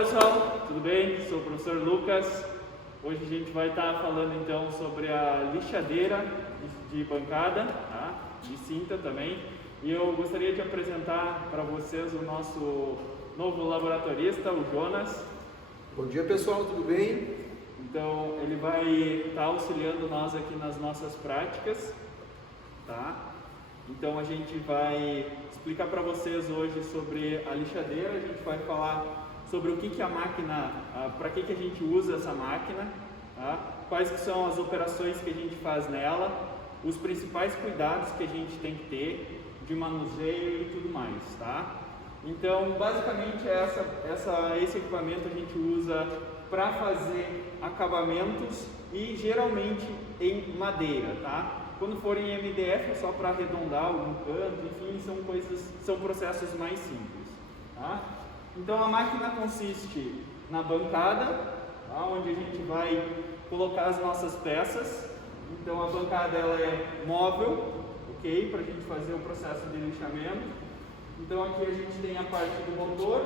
pessoal, tudo bem? Sou o professor Lucas. Hoje a gente vai estar falando então sobre a lixadeira de bancada, tá? De cinta também. E eu gostaria de apresentar para vocês o nosso novo laboratorista, o Jonas. Bom dia pessoal, tudo bem? Então ele vai estar auxiliando nós aqui nas nossas práticas, tá? Então a gente vai explicar para vocês hoje sobre a lixadeira, a gente vai falar sobre o que a máquina, para que a gente usa essa máquina, tá? Quais que são as operações que a gente faz nela, os principais cuidados que a gente tem que ter de manuseio e tudo mais, tá? Então basicamente esse equipamento a gente usa para fazer acabamentos e geralmente em madeira, tá? Quando for em MDF é só para arredondar algum canto, enfim, são processos mais simples, tá? Então a máquina consiste na bancada, tá? Onde a gente vai colocar as nossas peças. Então a bancada ela é móvel, ok? Para a gente fazer o processo de lixamento. Então aqui a gente tem a parte do motor,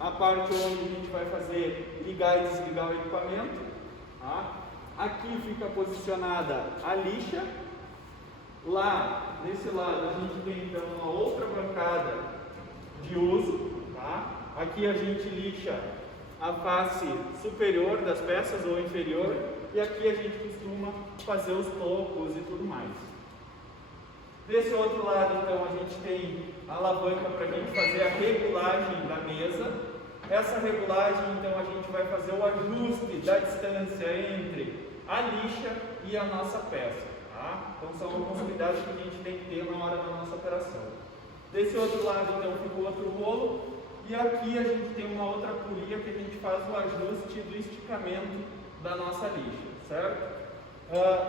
a parte onde a gente vai fazer ligar e desligar o equipamento, tá? Aqui fica posicionada a lixa. Lá, nesse lado, a gente tem então uma outra bancada de uso, tá? Aqui a gente lixa a face superior das peças ou inferior, e aqui a gente costuma fazer os tocos e tudo mais. Desse outro lado, então, a gente tem a alavanca para a gente fazer a regulagem da mesa. Essa regulagem, então, a gente vai fazer o ajuste da distância entre a lixa e a nossa peça, tá? Então são alguns cuidados que a gente tem que ter na hora da nossa operação. Desse outro lado, então, fica o outro rolo, e aqui a gente tem uma outra polia que a gente faz o ajuste do esticamento da nossa lixa, certo?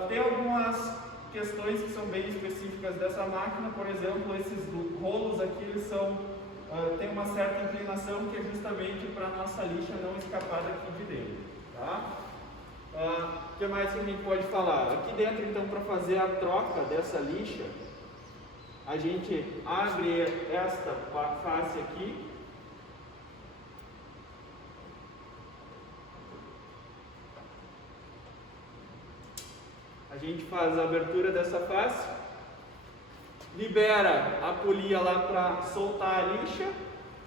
Tem algumas questões que são bem específicas dessa máquina, por exemplo, esses rolos aqui, eles tem uma certa inclinação que é justamente para a nossa lixa não escapar daqui de dentro, tá? O que mais que a gente pode falar? Aqui dentro, então, para fazer a troca dessa lixa, a gente abre esta face aqui. A gente faz a abertura dessa face, libera a polia lá para soltar a lixa,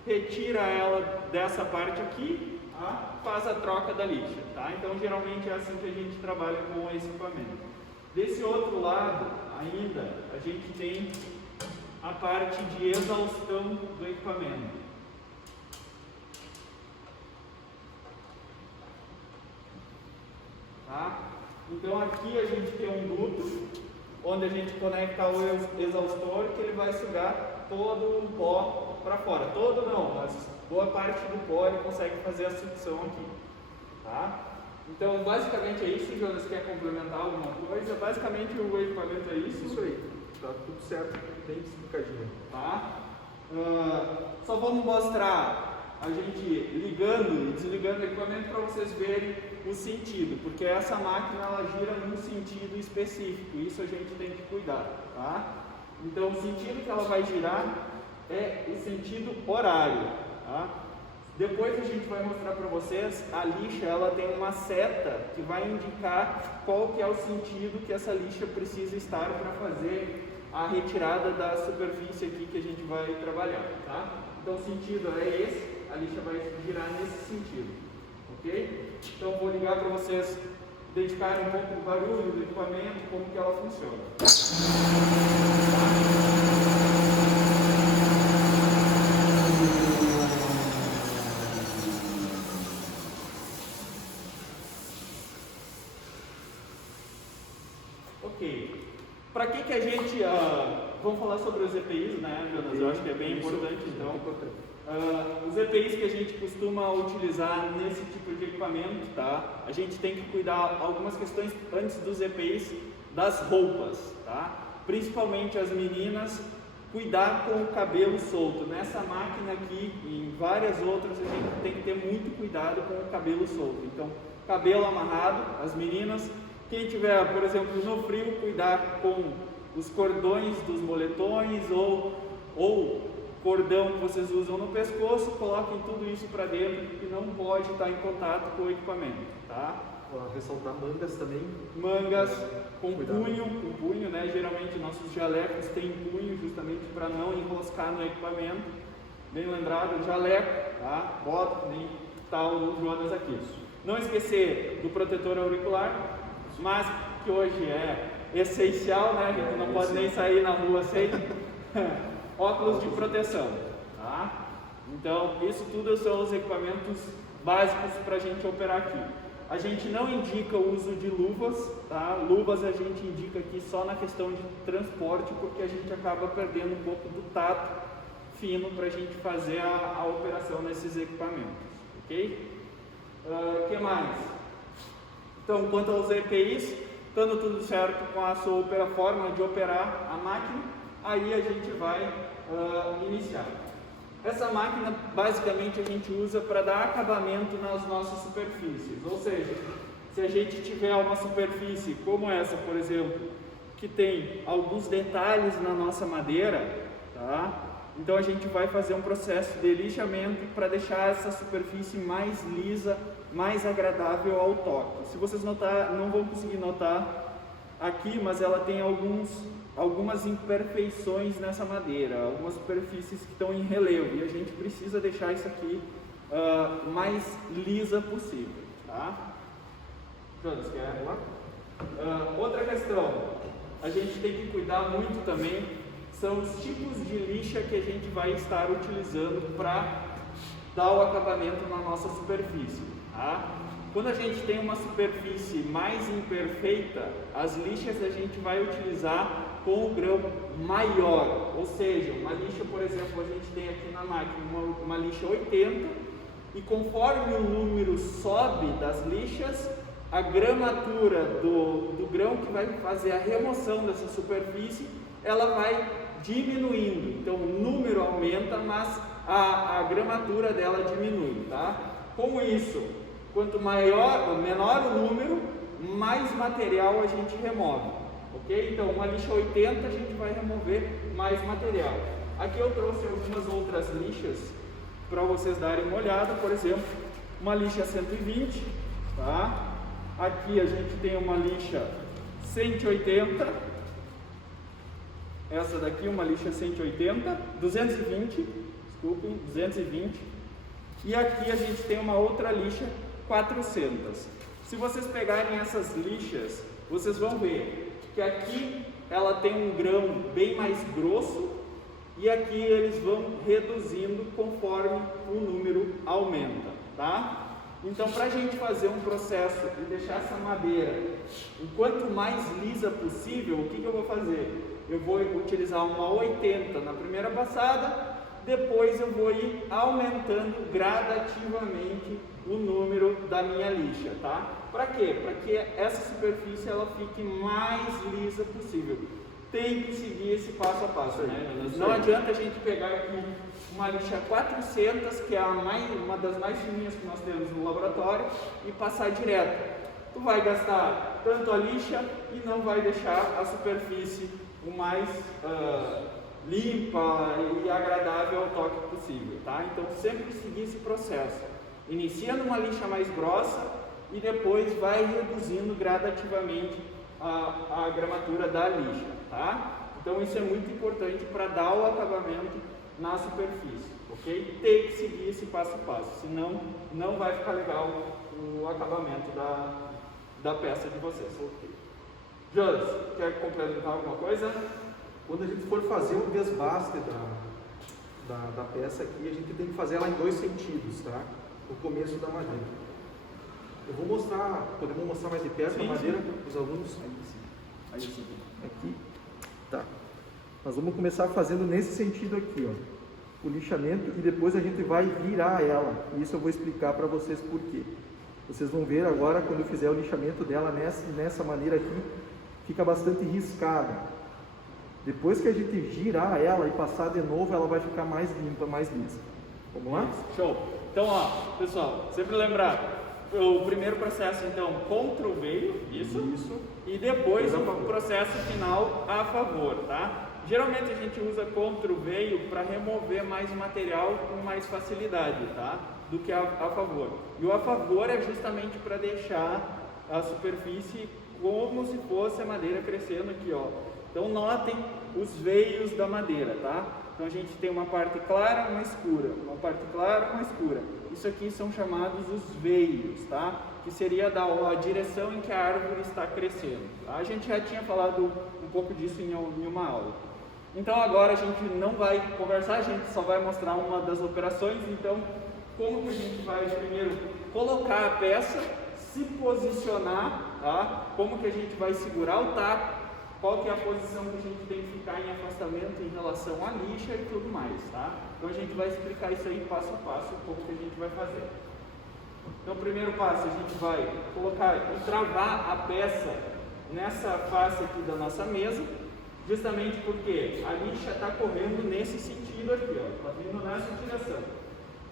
retira ela dessa parte aqui, tá? Faz a troca da lixa, tá? Então geralmente é assim que a gente trabalha com esse equipamento. Desse outro lado ainda a gente tem a parte de exaustão do equipamento. Tá? Então aqui a gente tem um duto onde a gente conecta o exaustor, que ele vai sugar todo o pó para fora. Todo não, mas boa parte do pó ele consegue fazer a sucção aqui, tá? Então basicamente é isso. Jonas, quer complementar alguma coisa? Basicamente o equipamento é isso. Isso aí, tá tudo certo, bem explicadinho. Tá? Só vamos mostrar a gente ligando e desligando o equipamento para vocês verem o sentido, porque essa máquina ela gira num sentido específico, isso a gente tem que cuidar, tá? Então o sentido que ela vai girar é o sentido horário, tá? Depois a gente vai mostrar para vocês, a lixa ela tem uma seta que vai indicar qual que é o sentido que essa lixa precisa estar para fazer a retirada da superfície aqui que a gente vai trabalhar, tá? Então o sentido é esse, a lixa vai girar nesse sentido, ok? Então vou ligar para vocês identificarem um pouco do barulho do equipamento, como que ela funciona. Ok. Para que a gente... vamos falar sobre os EPIs, né, Jonas? Eu acho que é bem importante, então. Os EPIs que a gente costuma utilizar nesse tipo de equipamento, tá? A gente tem que cuidar algumas questões antes dos EPIs das roupas, tá? Principalmente as meninas, cuidar com o cabelo solto. Nessa máquina aqui e em várias outras a gente tem que ter muito cuidado com o cabelo solto. Então, cabelo amarrado, as meninas. Quem tiver, por exemplo, no frio, cuidar com os cordões dos moletões ou cordão que vocês usam no pescoço, coloquem tudo isso para dentro, porque não pode estar em contato com o equipamento, tá? Ressaltar mangas também. Mangas com Cuidado. punho, né? Geralmente nossos jalecos têm punho justamente para não enroscar no equipamento. Bem lembrado, jaleco, tá? Bota, nem tá o Jonas aqui. Não esquecer do protetor auricular, mas que hoje é essencial, né? A gente não pode nem sair na rua sem óculos de proteção, tá? Então, isso tudo são os equipamentos básicos para a gente operar aqui. A gente não indica o uso de luvas, tá? Luvas a gente indica aqui só na questão de transporte, porque a gente acaba perdendo um pouco do tato fino para a gente fazer a operação nesses equipamentos, ok? O que mais? Então, quanto aos EPIs, estando tudo certo com a sua forma de operar a máquina, aí a gente vai iniciar. Essa máquina, basicamente, a gente usa para dar acabamento nas nossas superfícies, ou seja, se a gente tiver uma superfície como essa, por exemplo, que tem alguns detalhes na nossa madeira, tá? Então a gente vai fazer um processo de lixamento para deixar essa superfície mais lisa, mais agradável ao toque. Se vocês notar, não vão conseguir notar aqui, mas ela tem algumas imperfeições nessa madeira, algumas superfícies que estão em relevo, e a gente precisa deixar isso aqui mais lisa possível, tá? Jonas, quer lá? Outra questão, a gente tem que cuidar muito também, são os tipos de lixa que a gente vai estar utilizando para dar o acabamento na nossa superfície, tá? Quando a gente tem uma superfície mais imperfeita, as lixas a gente vai utilizar com o grão maior, ou seja, uma lixa, por exemplo, a gente tem aqui na máquina uma lixa 80, e conforme o número sobe das lixas, a gramatura do grão que vai fazer a remoção dessa superfície, ela vai diminuindo, então o número aumenta, mas a gramatura dela diminui, tá? Como isso? Quanto menor o número, mais material a gente remove, ok? Então, uma lixa 80 a gente vai remover mais material. Aqui eu trouxe algumas outras lixas para vocês darem uma olhada, por exemplo, uma lixa 120, tá? Aqui a gente tem uma lixa 180, essa daqui uma lixa 180, 220, desculpem, 220, e aqui a gente tem uma outra lixa 400. Se vocês pegarem essas lixas, vocês vão ver que aqui ela tem um grão bem mais grosso e aqui eles vão reduzindo conforme o número aumenta, tá? Então, para a gente fazer um processo e deixar essa madeira o quanto mais lisa possível, o que eu vou fazer? Eu vou utilizar uma 80 na primeira passada, depois eu vou ir aumentando gradativamente o número da minha lixa, tá? Para quê? Para que essa superfície ela fique mais lisa possível. Tem que seguir esse passo a passo, né? Não adianta a gente pegar aqui uma lixa 400, que é uma das mais fininhas que nós temos no laboratório, e passar direto. Tu vai gastar tanto a lixa e não vai deixar a superfície o mais limpa e agradável ao toque possível, tá? Então sempre seguir esse processo, inicia numa lixa mais grossa e depois vai reduzindo gradativamente a gramatura da lixa, tá? Então isso é muito importante para dar o acabamento na superfície, ok? Tem que seguir esse passo a passo, senão não vai ficar legal o acabamento da peça de vocês, ok? Jonas, quer complementar alguma coisa? Quando a gente for fazer o desbaste da peça aqui, a gente tem que fazer ela em dois sentidos, tá? O começo da madeira. Eu vou mostrar, podemos mostrar mais de perto a madeira para os alunos? Aí sim. Aqui. Tá. Nós vamos começar fazendo nesse sentido aqui, ó. O lixamento, e depois a gente vai virar ela. Isso eu vou explicar para vocês por quê. Vocês vão ver agora, quando eu fizer o lixamento dela nessa maneira aqui, fica bastante riscada. Depois que a gente girar ela e passar de novo, ela vai ficar mais limpa, mais lisa. Vamos lá? Show! Então, ó, pessoal, sempre lembrar, o primeiro processo, então, contra o veio, isso, e depois o processo final a favor, tá? Geralmente a gente usa contra o veio para remover mais material com mais facilidade, tá? Do que a favor. E o a favor é justamente para deixar a superfície como se fosse a madeira crescendo aqui, ó. Então notem os veios da madeira, tá? Então a gente tem uma parte clara, uma escura, uma parte clara, uma escura. Isso aqui são chamados os veios, tá? Que seria a direção em que a árvore está crescendo. Tá? A gente já tinha falado um pouco disso em uma aula. Então agora a gente não vai conversar, a gente só vai mostrar uma das operações. Então, como que a gente vai primeiro colocar a peça, se posicionar, tá? Como que a gente vai segurar o taco, qual que é a posição que a gente tem que ficar em afastamento em relação à lixa e tudo mais, tá? Então a gente vai explicar isso aí passo a passo, como que a gente vai fazer. Então, o primeiro passo, a gente vai colocar e travar a peça nessa face aqui da nossa mesa, justamente porque a lixa está correndo nesse sentido aqui, ó, está vindo nessa direção.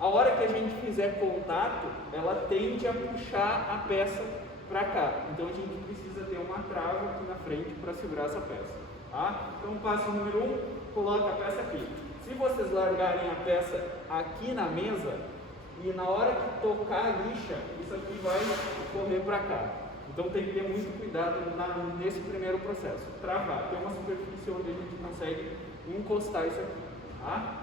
A hora que a gente fizer contato, ela tende a puxar a peça para cá. Então, a gente precisa ter uma trava aqui na frente para segurar essa peça, tá? Então, passo número 1, coloca a peça aqui. Se vocês largarem a peça aqui na mesa, e na hora que tocar a lixa, isso aqui vai correr para cá. Então tem que ter muito cuidado nesse primeiro processo. Travar, tem uma superfície onde a gente consegue encostar isso aqui. Tá?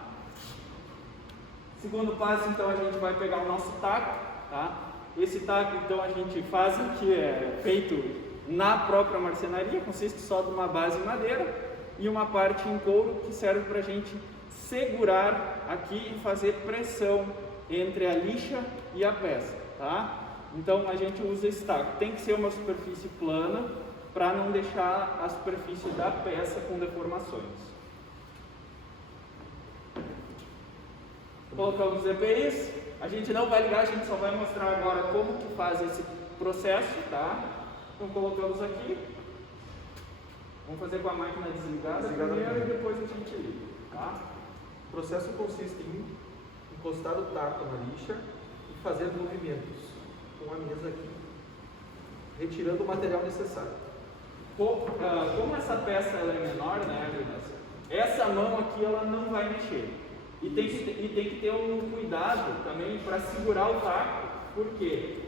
Segundo passo, então, a gente vai pegar o nosso taco. Tá? Esse taco, então, a gente faz aqui, é feito na própria marcenaria, consiste só de uma base em madeira e uma parte em couro que serve para a gente segurar aqui e fazer pressão entre a lixa e a peça, tá? Então a gente usa esse taco. Tem que ser uma superfície plana para não deixar a superfície da peça com deformações. Colocamos os EPIs. A gente não vai ligar, a gente só vai mostrar agora como que faz esse processo, tá? Então colocamos aqui. Vamos fazer com a máquina desligada primeiro e depois a gente liga, tá? O processo consiste em encostar o taco na lixa e fazer movimentos com a mesa aqui, retirando o material necessário. Como essa peça ela é menor, né, essa mão aqui ela não vai mexer. E tem que ter um cuidado também para segurar o taco, porque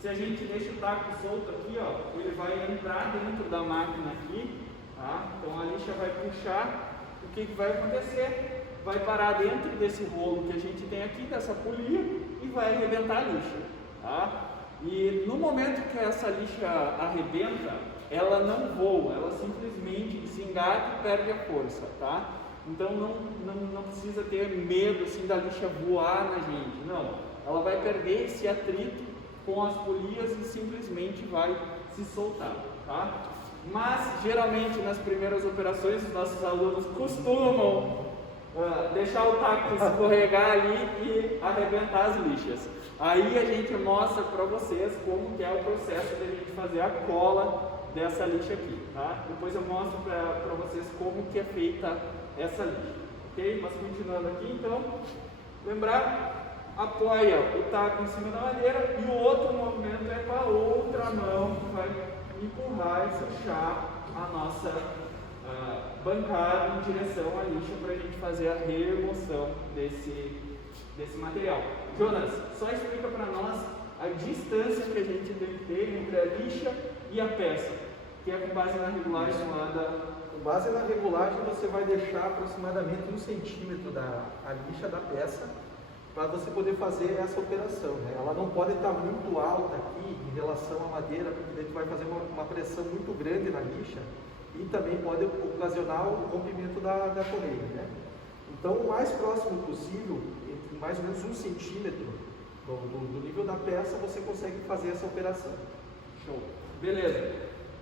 se a gente deixa o taco solto aqui, ó, ele vai entrar dentro da máquina aqui, tá? Então a lixa vai puxar, o que vai acontecer? Vai parar dentro desse rolo que a gente tem aqui, dessa polia, e vai arrebentar a lixa, tá? E no momento que essa lixa arrebenta, ela não voa, ela simplesmente desengata e perde a força, tá? Então não precisa ter medo assim da lixa voar na gente, não. Ela vai perder esse atrito com as polias e simplesmente vai se soltar, tá? Mas geralmente nas primeiras operações os nossos alunos costumam deixar o taco escorregar ali e arrebentar as lixas. Aí a gente mostra para vocês como que é o processo de a gente fazer a cola dessa lixa aqui, tá? Depois eu mostro para vocês como que é feita essa lixa, ok? Mas continuando aqui, então, lembrar, apoia o taco em cima da madeira e o outro movimento é com a outra mão que vai empurrar e puxar a nossa bancada em direção à lixa para a gente fazer a remoção desse material. Jonas, só explica para nós a distância que a gente tem que ter entre a lixa e a peça, que é com base na regulagem lá da... Com base na regulagem, você vai deixar aproximadamente 1 centímetro da lixa da peça para você poder fazer essa operação, né? Ela não pode estar muito alta aqui em relação à madeira, porque a gente vai fazer uma pressão muito grande na lixa e também pode ocasionar o rompimento da correia, né? Então, o mais próximo possível, entre mais ou menos 1 centímetro do nível da peça, você consegue fazer essa operação. Show. Beleza.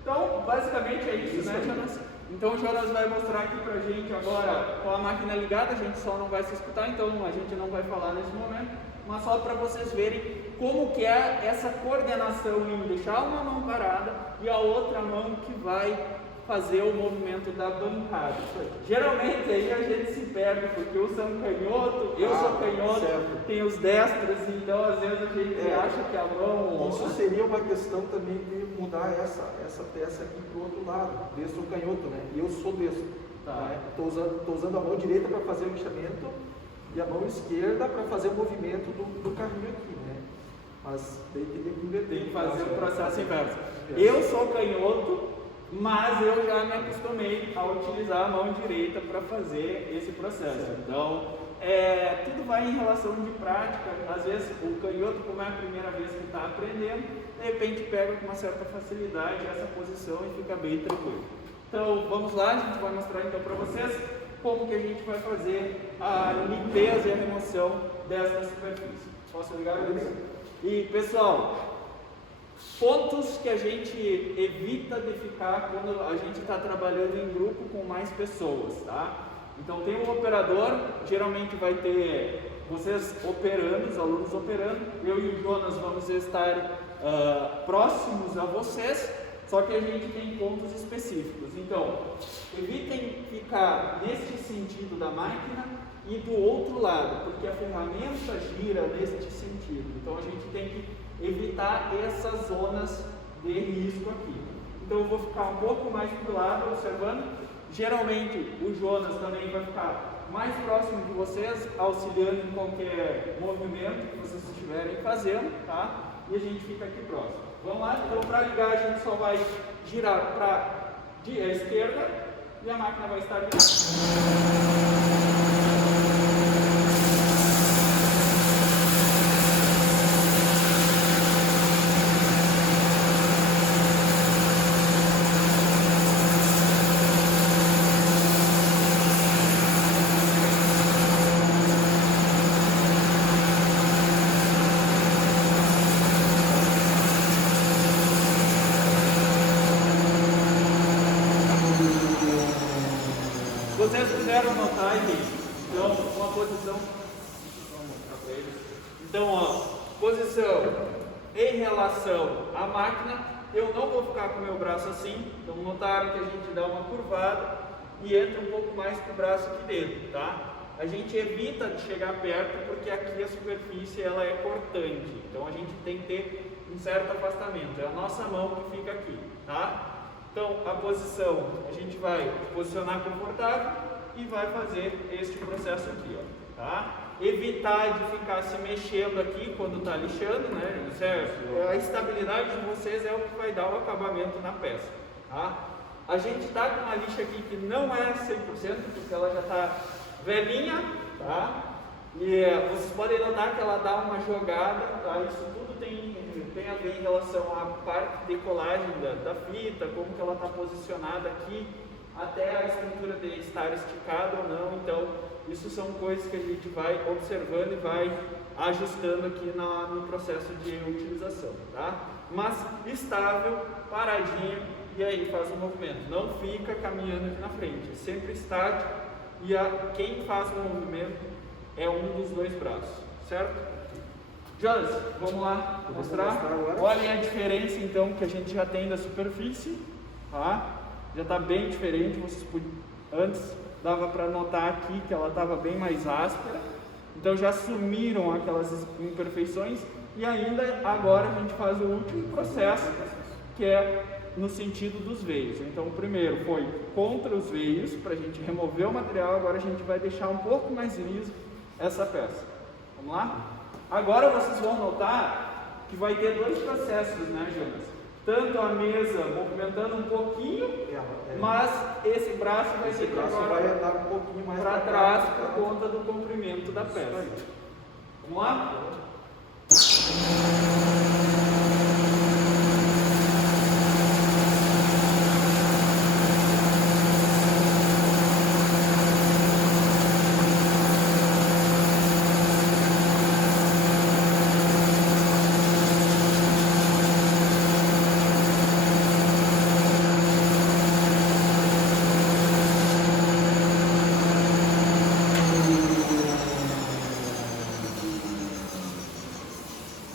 Então, basicamente é isso, né, Jonas? Então, o Jonas vai mostrar aqui pra gente agora com a máquina ligada, a gente só não vai se escutar, então a gente não vai falar nesse momento, mas só para vocês verem como que é essa coordenação em deixar uma mão parada e a outra mão que vai fazer o movimento da bancada. Geralmente aí a gente se perde, porque eu sou canhoto, eu sou canhoto, certo. Tem os destros, então às vezes a gente acha que a mão... Isso seria uma questão também de mudar essa peça aqui para o outro lado, destro ou canhoto, né? E eu sou destro. Tá. Estou usando a mão direita para fazer o lixamento e a mão esquerda para fazer o movimento do carrinho aqui, né? Mas daí teria que inverter. Tem que fazer o processo inverso. Eu sou canhoto, mas eu já me acostumei a utilizar a mão direita para fazer esse processo. Então, tudo vai em relação de prática. Às vezes o canhoto, como é a primeira vez que está aprendendo, de repente pega com uma certa facilidade essa posição e fica bem tranquilo. Então vamos lá, a gente vai mostrar então para vocês como que a gente vai fazer a limpeza e a remoção dessa superfície. Posso ligar? E pessoal, pontos que a gente evita de ficar quando a gente está trabalhando em grupo com mais pessoas, tá? Então tem um operador, geralmente vai ter vocês operando, os alunos operando, eu e o Jonas vamos estar próximos a vocês, só que a gente tem pontos específicos. Então, evitem ficar neste sentido da máquina e do outro lado, porque a ferramenta gira neste sentido. Então a gente tem que evitar essas zonas de risco aqui. Então eu vou ficar um pouco mais para o lado, observando. Geralmente o Jonas também vai ficar mais próximo de vocês, auxiliando em qualquer movimento que vocês estiverem fazendo, tá? E a gente fica aqui próximo. Vamos lá? Então para ligar a gente só vai girar para a esquerda e a máquina vai estar ligada. Vocês puderam notar aqui, então, uma posição, então, ó, posição em relação à máquina, eu não vou ficar com o meu braço assim, então notaram que a gente dá uma curvada e entra um pouco mais com o braço aqui dentro, tá? A gente evita de chegar perto porque aqui a superfície ela é cortante, então a gente tem que ter um certo afastamento, é a nossa mão que fica aqui, tá? Então, a posição, a gente vai posicionar confortável e vai fazer este processo aqui, ó, tá? Evitar de ficar se mexendo aqui quando está lixando, né? Certo? A estabilidade de vocês é o que vai dar o acabamento na peça, tá? A gente está com uma lixa aqui que não é 100%, porque ela já está velhinha, tá? E vocês podem notar que ela dá uma jogada, tá? Isso tudo tem a ver em relação à parte de colagem da fita, como que ela está posicionada aqui, até a estrutura de estar esticada ou não. Então, isso são coisas que a gente vai observando e vai ajustando aqui no processo de utilização, tá? Mas estável, paradinho, e aí faz o movimento. Não fica caminhando aqui na frente, é sempre estático, e quem faz o movimento é um dos dois braços, certo? Jonas, vamos lá mostrar? Olhem a diferença então que a gente já tem da superfície, tá? Já está bem diferente. Antes dava para notar aqui que ela estava bem mais áspera, então já sumiram aquelas imperfeições e ainda agora a gente faz o último processo, que é no sentido dos veios. Então o primeiro foi contra os veios, para a gente remover o material, agora a gente vai deixar um pouco mais liso essa peça. Vamos lá? Agora vocês vão notar que vai ter dois processos, né, Jonas? Tanto a mesa movimentando um pouquinho, mas esse braço vai ter que vai andar um pouquinho mais para trás por conta do comprimento da peça. Vamos lá?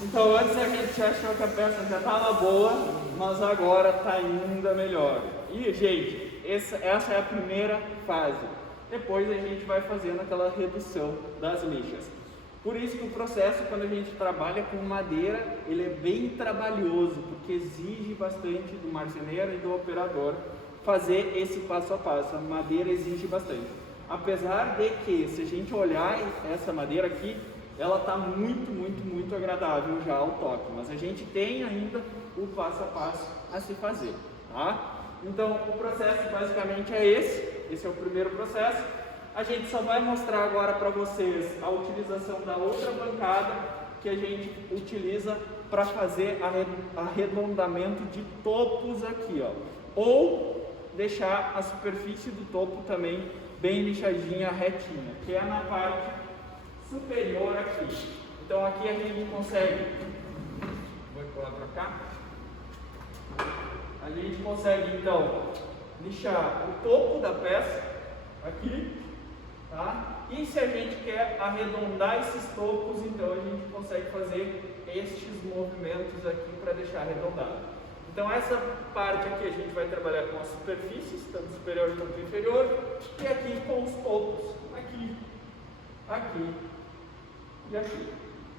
Então antes a gente achou que a peça já estava boa, mas agora está ainda melhor. E gente, essa é a primeira fase. Depois a gente vai fazendo aquela redução das lixas. Por isso que o processo, quando a gente trabalha com madeira, ele é bem trabalhoso, porque exige bastante do marceneiro e do operador fazer esse passo a passo. A madeira exige bastante. Apesar de que, se a gente olhar essa madeira aqui, ela está muito agradável já ao toque, mas a gente tem ainda o passo a passo a se fazer, tá? Então, o processo basicamente é esse é o primeiro processo. A gente só vai mostrar agora para vocês a utilização da outra bancada que a gente utiliza para fazer arredondamento de topos aqui, ó, ou deixar a superfície do topo também bem lixadinha, retinha, que é na parte superior aqui. Então aqui a gente consegue, vou colar para cá, a gente consegue então lixar o topo da peça aqui, tá? E se a gente quer arredondar esses topos, então a gente consegue fazer estes movimentos aqui para deixar arredondado. Então essa parte aqui a gente vai trabalhar com as superfícies, tanto superior quanto inferior, e aqui com os topos, aqui e aqui,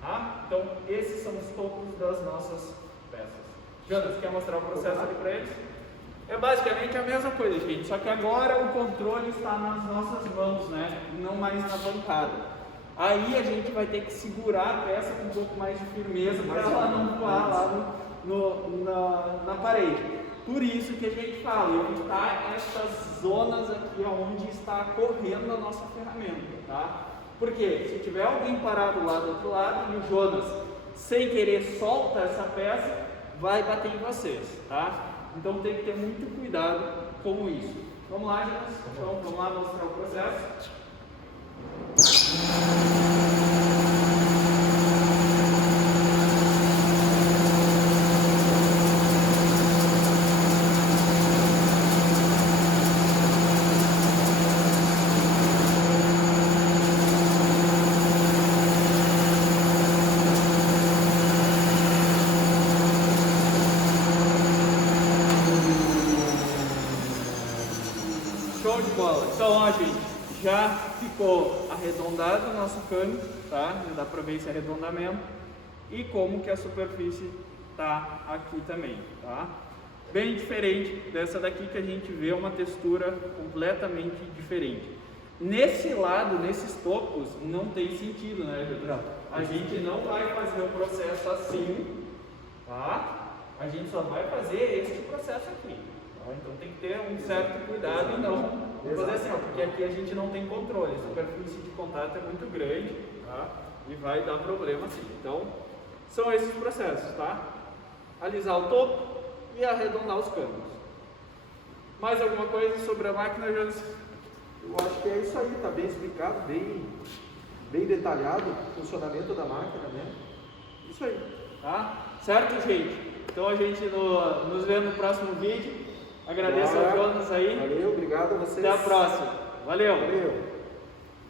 tá? Então esses são os topos das nossas peças. Jonas, quer mostrar o processo ali para eles? É basicamente a mesma coisa, gente, só que agora o controle está nas nossas mãos, né? Não mais na bancada. Aí a gente vai ter que segurar a peça com um pouco mais de firmeza para ela não voar lá na parede. Por isso que a gente fala, evitar essas zonas aqui onde está correndo a nossa ferramenta, tá? Porque se tiver alguém parado lá do outro lado e o Jonas, sem querer, solta essa peça, vai bater em vocês, tá? Então tem que ter muito cuidado com isso. Vamos lá, Jonas? Então vamos lá mostrar o processo. Show de bola! Então, ó, gente, já ficou arredondado o nosso cano, tá? Já dá para ver esse arredondamento e como que a superfície tá aqui também, tá? Bem diferente dessa daqui que a gente vê uma textura completamente diferente. Nesse lado, nesses topos, não tem sentido, né, Júlio? A gente não vai fazer o processo assim, tá? A gente só vai fazer este processo aqui. Então tem que ter um certo cuidado e não fazer assim, ó, porque aqui a gente não tem controle, a superfície de contato é muito grande, tá? E vai dar problema assim. Então são esses processos, tá? Alisar o topo e arredondar os canos. Mais alguma coisa sobre a máquina, Jonas? Eu acho que é isso aí, tá bem explicado, bem detalhado o funcionamento da máquina, né? Isso aí. Tá? Certo, gente? Então a gente nos vê no próximo vídeo. Agradeço ao Jonas aí. Valeu, obrigado a vocês. Até a próxima. Valeu. Valeu.